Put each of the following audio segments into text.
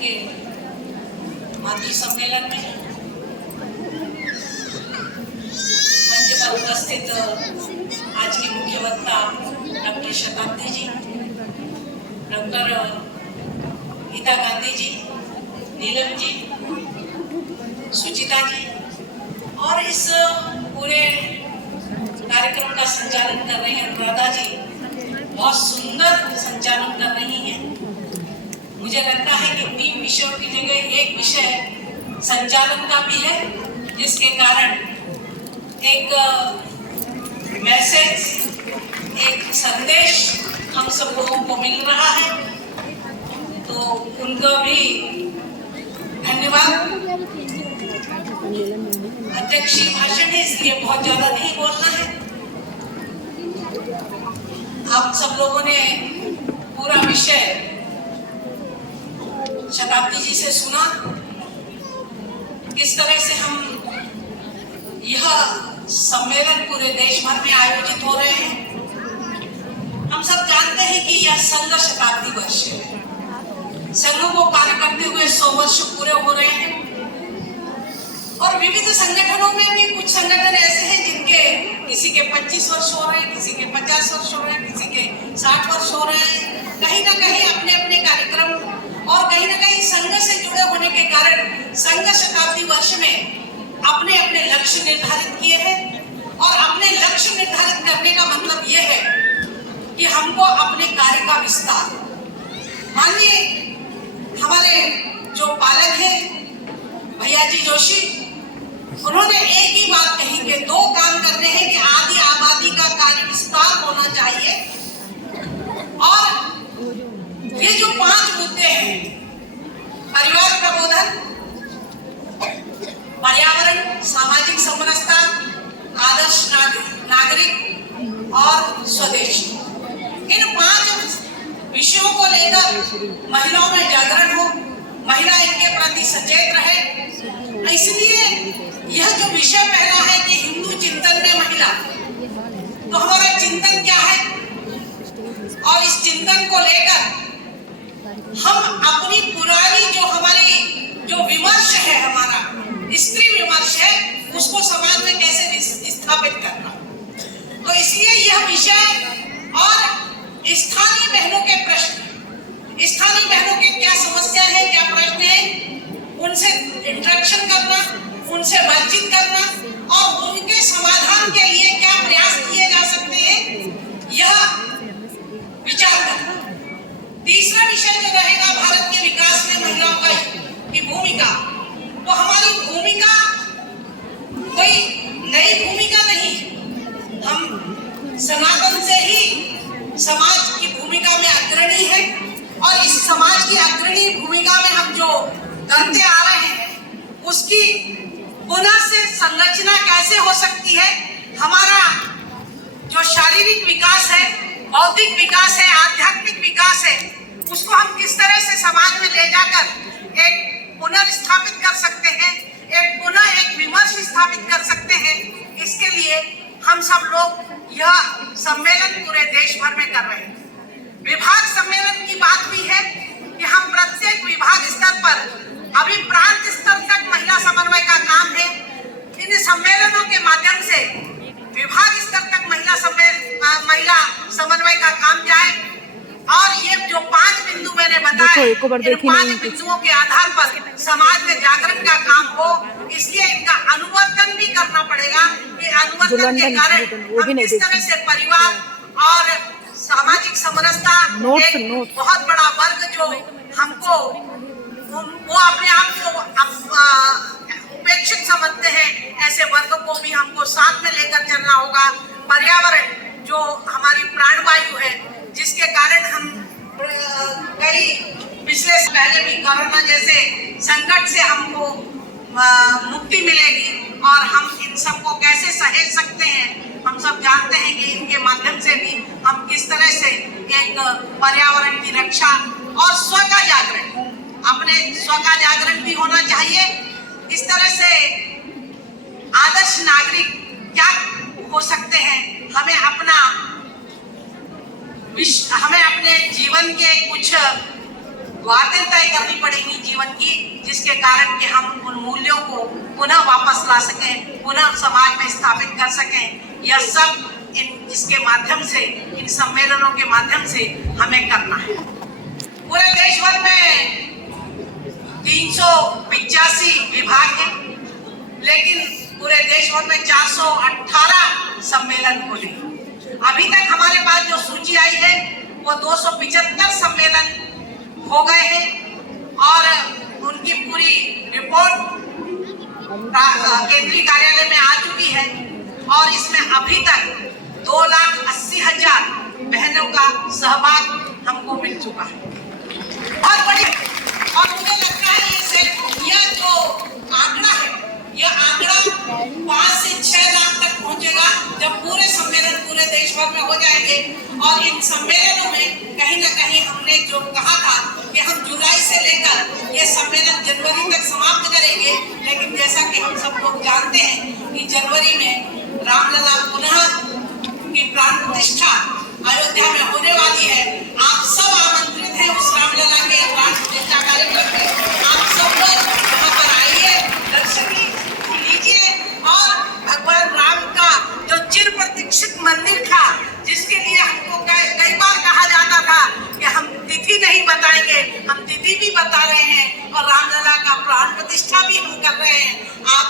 के मातृ सम्मेलन में मंच पर उपस्थित आज की मुख्य वक्ता डॉक्टर शताब्दी जी, डॉक्टर गीता गांधी जी, नीलम जी, सुचिता जी और इस पूरे कार्यक्रम का संचालन कर रहे हैं राधा जी, बहुत सुंदर संचालन कर रही हैं। मुझे लगता है कि 3 विषयों की जगह एक विषय संचालन का भी है, जिसके कारण एक मैसेज, एक संदेश हम सब लोगों को मिल रहा है। तो उनको भी धन्यवाद। अध्यक्षीय भाषण है, इसलिए बहुत ज्यादा नहीं बोलना है। आप सब लोगों ने पूरा विषय शताब्दी जी से सुना, किस तरह से हम यह सम्मेलन पूरे देश भर में आयोजित हो रहे हैं। हम सब जानते हैं कि यह संघ शताब्दी वर्ष है। संघ को कार्य करते हुए 100 वर्ष पूरे हो रहे हैं और विविध संगठनों में भी कुछ संगठन ऐसे हैं जिनके किसी के 25 वर्ष हो रहे हैं, किसी के 50 वर्ष हो रहे हैं, किसी के 60 वर्ष हो रहे हैं। कहीं ना कहीं अपने अपने कार्यक्रम और कहीं ना कहीं संघ से जुड़े होने के कारण संघ शताब्दी वर्ष में अपने अपने लक्ष्य निर्धारित किए हैं। और अपने लक्ष्य निर्धारित करने का मतलब यह है कि हमको अपने कार्य का विस्तार, मानिए हमारे जो पालक हैं भैया जी जोशी, उन्होंने एक ही बात कही कि 2 काम करने हैं कि आदि आबादी का कार्य विस्तार होना चाहिए और ये जो 5 मुद्दे हैं, परिवार प्रबोधन, पर्यावरण, सामाजिक समरसता, आदर्श नागरिक और स्वदेश, इन 5 विषयों को लेकर महिलाओं में जागरण हो, महिला इनके प्रति सचेत रहे। इसलिए यह जो विषय पहला है कि हिंदू चिंतन में महिला, तो हमारा चिंतन क्या है और इस चिंतन को लेकर हम अपनी पुरानी जो हमारी जो विमर्श है, हमारा स्त्री विमर्श है, उसको समाज में कैसे स्थापित करना। तो इसलिए यह विषय और स्थानीय बहनों के प्रश्न, स्थानीय बहनों के क्या समस्या है, क्या प्रश्न है, उनसे इंटरेक्शन करना, उनसे बातचीत करना और उनके समाधान के लिए क्या प्रयास किए जा सकते हैं, यह विचार करना। तीसरा विषय जो रहेगा भारत के विकास में महिलाओं की भूमिका। तो हमारी भूमिका कोई नई भूमिका नहीं, हम सनातन से ही समाज की भूमिका में अग्रणी है और इस समाज की अग्रणी भूमिका में हम जो करते आ रहे हैं, उसकी पुनः से संरचना कैसे हो सकती है। हमारा जो शारीरिक विकास है, बौद्धिक विकास है, आध्यात्मिक विकास है, उसको हम किस तरह से समाज में ले जाकर एक पुनर्स्थापित कर सकते हैं, एक विमर्श स्थापित कर सकते हैं। इसके लिए हम सब लोग यह सम्मेलन पूरे देश भर में कर रहे हैं। विभाग सम्मेलन की बात हुई है कि हम प्रत्येक विभाग स्तर पर, अभी प्रांत स्तर तक महिला समन्वय का काम है। इन सम्मेलनों के माध्यम से विभाग स्तर तक महिला समन्वय का काम जाए और ये जो 5 बिंदु मैंने बताए, इन 5 बिंदुओं के आधार पर समाज में जागरण का काम हो। इसलिए इनका अनुवर्तन भी करना पड़ेगा कि अनुवर्तन के कारण हम किस तरह से परिवार और सामाजिक समरसता, एक बहुत बड़ा वर्ग जो हमको वो अपने आप को उपेक्षित समझते हैं, ऐसे वर्ग को भी हमको साथ में लेकर चलना होगा। पर्यावरण जो हमारी प्राणवायु है, जिसके कारण हम कई पिछले पहले भी कोरोना जैसे संकट से हमको मुक्ति मिलेगी और हम इन सबको कैसे सहेज सकते हैं। हम सब जानते हैं कि इनके माध्यम से भी हम किस तरह से एक पर्यावरण की रक्षा और स्व का जागरण, अपने स्व का जागरण भी होना चाहिए। इस तरह से आदर्श नागरिक क्या हो सकते हैं, हमें अपने जीवन के कुछ बातें तय करनी पड़ेंगी, जीवन जिसके कारण कि हम उन मूल्यों को पुनः वापस ला सकें, पुनः समाज में स्थापित कर सकें। यह सब इसके माध्यम से, इन सम्मेलनों के माध्यम से हमें करना है। पूरे देश भर में 385 विभाग हैं, लेकिन पूरे देश भर में 418 सम्मेलन हुए। अभी तक हमारे पास जो सूची आई है वो 275 सम्मेलन हो गए हैं और उनकी पूरी रिपोर्ट केंद्रीय कार्यालय में आ चुकी है और इसमें अभी तक 2,80,000 बहनों का सहभाग हमको मिल चुका है। बहुत बढ़िया। और मुझे लगता है यह जो आंकड़ा है, यह आंकड़ा 5 से 6 लाख तक पहुंचेगा जब पूरे सम्मेलन पूरे देश भर में हो जाएंगे। और इन सम्मेलनों में कहीं ना कहीं हमने जो कहा था कि हम जुलाई से लेकर ये सम्मेलन जनवरी तक समाप्त करेंगे, लेकिन जैसा कि हम सब लोग जानते हैं कि जनवरी में रामलला पुनः की प्राण प्रतिष्ठा अयोध्या में होने वाली है। आप सब आमंत्रित हैं उस रामलला के प्राण प्रतिष्ठा कार्यक्रम में। आप सब लोग वहाँ पर आइए, दर्शन लीजिए और भगवान राम का जो चिर प्रतीक्षित मंदिर था, जिसके लिए हमको कई बार कहा जाता था कि हम तिथि नहीं बताएंगे, हम तिथि भी बता रहे हैं और रामलला का प्राण प्रतिष्ठा भी हम कर रहे हैं। आप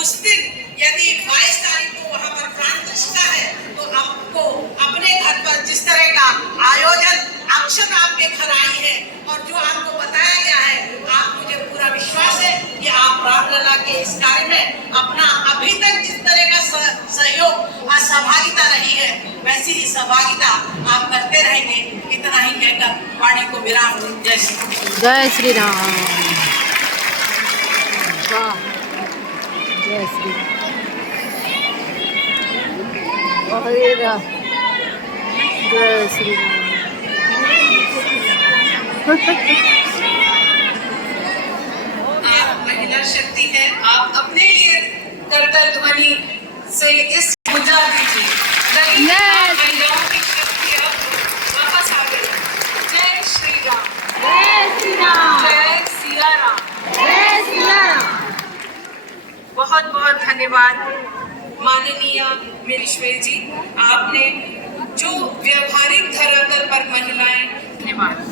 उस दिन यदि 22 तारीख को वहाँ पर प्राण प्रतिष्ठा है तो आपको अपने घर पर जिस तरह का आयोजन अक्षत आपके घर आई है और जो आपको बताया गया है, आप मुझे पूरा विश्वास है कि आप रामलला के इस कार्य में अपना अभी तक जिस तरह का सहयोग और सहभागिता रही है वैसी ही सहभागिता आप करते रहेंगे। इतना ही कहकर वाणी को विराम। जय श्री राम। जय श्री राम। वाह, जय श्री राम। हरे राम, जय श्री राम। आप महिला शक्ति है, आप अपने लिए करतल ध्वनि से इस बुझा दीजिए। महिलाओं की शक्ति अब वापस आ गई। जय श्री राम। जय श्री राम। जय सिया राम। जय सिया राम। बहुत बहुत धन्यवाद माननीय मेश्वर जी, आपने जो व्यवहारिक धरातल पर महिलाएं। धन्यवाद।